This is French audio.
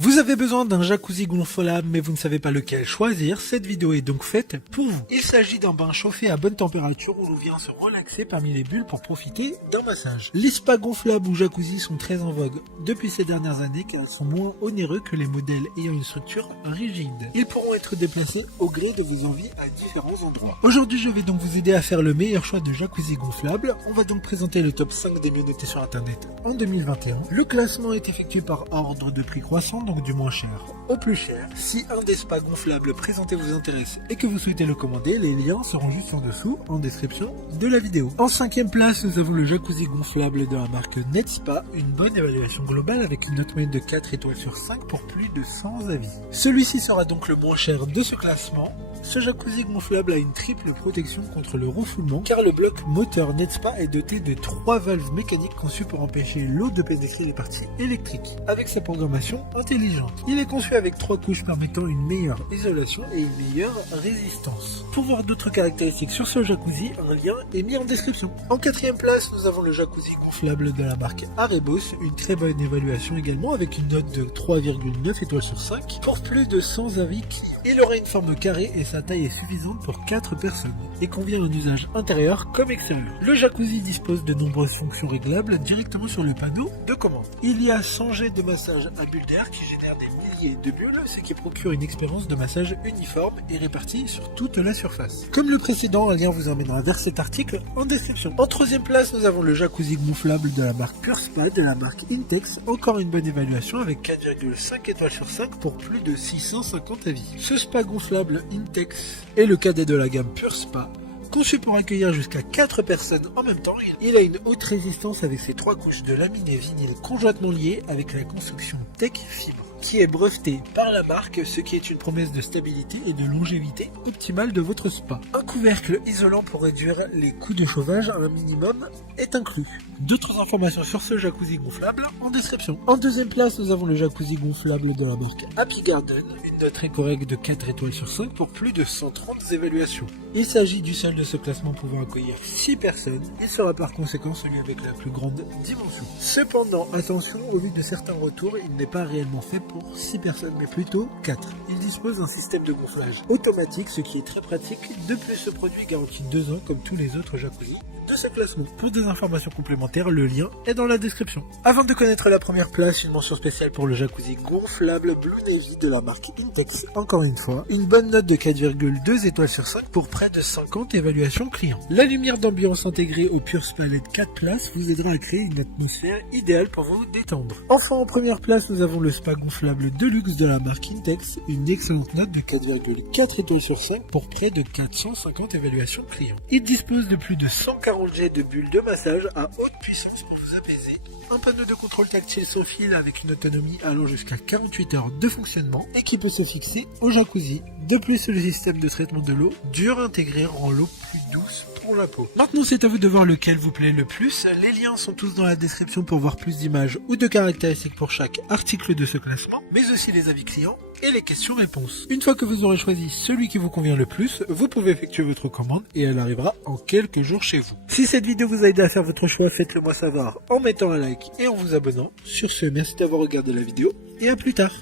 Vous avez besoin d'un jacuzzi gonflable mais vous ne savez pas lequel choisir, cette vidéo est donc faite pour vous. Il s'agit d'un bain chauffé à bonne température où l'on vient se relaxer parmi les bulles pour profiter d'un massage. Les spas gonflables ou jacuzzi sont très en vogue depuis ces dernières années car ils sont moins onéreux que les modèles ayant une structure rigide. Ils pourront être déplacés au gré de vos envies à différents endroits. Aujourd'hui je vais donc vous aider à faire le meilleur choix de jacuzzi gonflable. On va donc présenter le top 5 des mieux notés sur internet en 2021. Le classement est effectué par ordre de prix croissant, donc du moins cher au plus cher. Si un des spas gonflables présentés vous intéresse et que vous souhaitez le commander, les liens seront juste en dessous en description de la vidéo. En 5e place, nous avons le jacuzzi gonflable de la marque Netspa, une bonne évaluation globale avec une note moyenne de 4 étoiles sur 5 pour plus de 100 avis. Celui-ci sera donc le moins cher de ce classement. Ce jacuzzi gonflable a une triple protection contre le refoulement car le bloc moteur Netspa est doté de 3 valves mécaniques conçues pour empêcher l'eau de pénétrer les parties électriques. Avec sa programmation intelligente, il est conçu avec 3 couches permettant une meilleure isolation et une meilleure résistance. Pour voir d'autres caractéristiques sur ce jacuzzi, un lien est mis en description. En 4e place, nous avons le jacuzzi gonflable de la marque Arebos, une très bonne évaluation également avec une note de 3,9 étoiles sur 5 pour plus de 100 avis. Il aura une forme carrée et sa taille est suffisante pour 4 personnes et convient à un usage intérieur comme extérieur. Le jacuzzi dispose de nombreuses fonctions réglables directement sur le panneau de commande. Il y a 100 jets de massage à bulles d'air qui génèrent des milliers de bulles, ce qui procure une expérience de massage uniforme et répartie sur toute la surface. Comme le précédent, un lien vous emmènera vers cet article en description. En 3e place, nous avons le jacuzzi gonflable de la marque Pure Spa de la marque Intex, encore une bonne évaluation avec 4,5 étoiles sur 5 pour plus de 650 avis. Ce spa gonflable Intex est le cadet de la gamme Pure Spa. Conçu pour accueillir jusqu'à 4 personnes en même temps, il a une haute résistance avec ses 3 couches de lamine et vinyle conjointement liées avec la construction Tech Fibre, qui est brevetée par la marque, ce qui est une promesse de stabilité et de longévité optimale de votre spa. Un couvercle isolant pour réduire les coûts de chauffage à un minimum est inclus. D'autres informations sur ce jacuzzi gonflable en description. En 2e place, nous avons le jacuzzi gonflable de la marque Happy Garden, une note très correcte de 4 étoiles sur 5 pour plus de 130 évaluations. Il s'agit du seul de ce classement pouvant accueillir 6 personnes. Il sera par conséquent celui avec la plus grande dimension. Cependant, attention, au vu de certains retours, il n'est pas réellement fait pour 6 personnes, mais plutôt 4. Il dispose d'un système de gonflage automatique, ce qui est très pratique. De plus, ce produit garantit 2 ans comme tous les autres jacuzzi de ce classement. Pour des informations complémentaires, le lien est dans la description. Avant de connaître la première place, une mention spéciale pour le jacuzzi gonflable Blue Navy de la marque Intex. Encore une fois, une bonne note de 4,2 étoiles sur 5 pour près de 50 évaluations clients. La lumière d'ambiance intégrée au Pure Spa LED 4 places vous aidera à créer une atmosphère idéale pour vous détendre. Enfin, en première place, nous avons le spa gonflable Deluxe de la marque Intex, une excellente note de 4,4 étoiles sur 5 pour près de 450 évaluations clients. Il dispose de plus de 140 jets de bulles de massage à haute puissance pour vous apaiser, un panneau de contrôle tactile sans fil avec une autonomie allant jusqu'à 48 heures de fonctionnement et qui peut se fixer au jacuzzi. De plus, le système de traitement de l'eau dur intégré rend l'eau plus douce pour la peau. Maintenant, c'est à vous de voir lequel vous plaît le plus. Les liens sont tous dans la description pour voir plus d'images ou de caractéristiques pour chaque article de ce classement, mais aussi les avis clients et les questions-réponses. Une fois que vous aurez choisi celui qui vous convient le plus, vous pouvez effectuer votre commande et elle arrivera en quelques jours chez vous. Si cette vidéo vous a aidé à faire votre choix, faites-le moi savoir en mettant un like et en vous abonnant. Sur ce, merci d'avoir regardé la vidéo et à plus tard.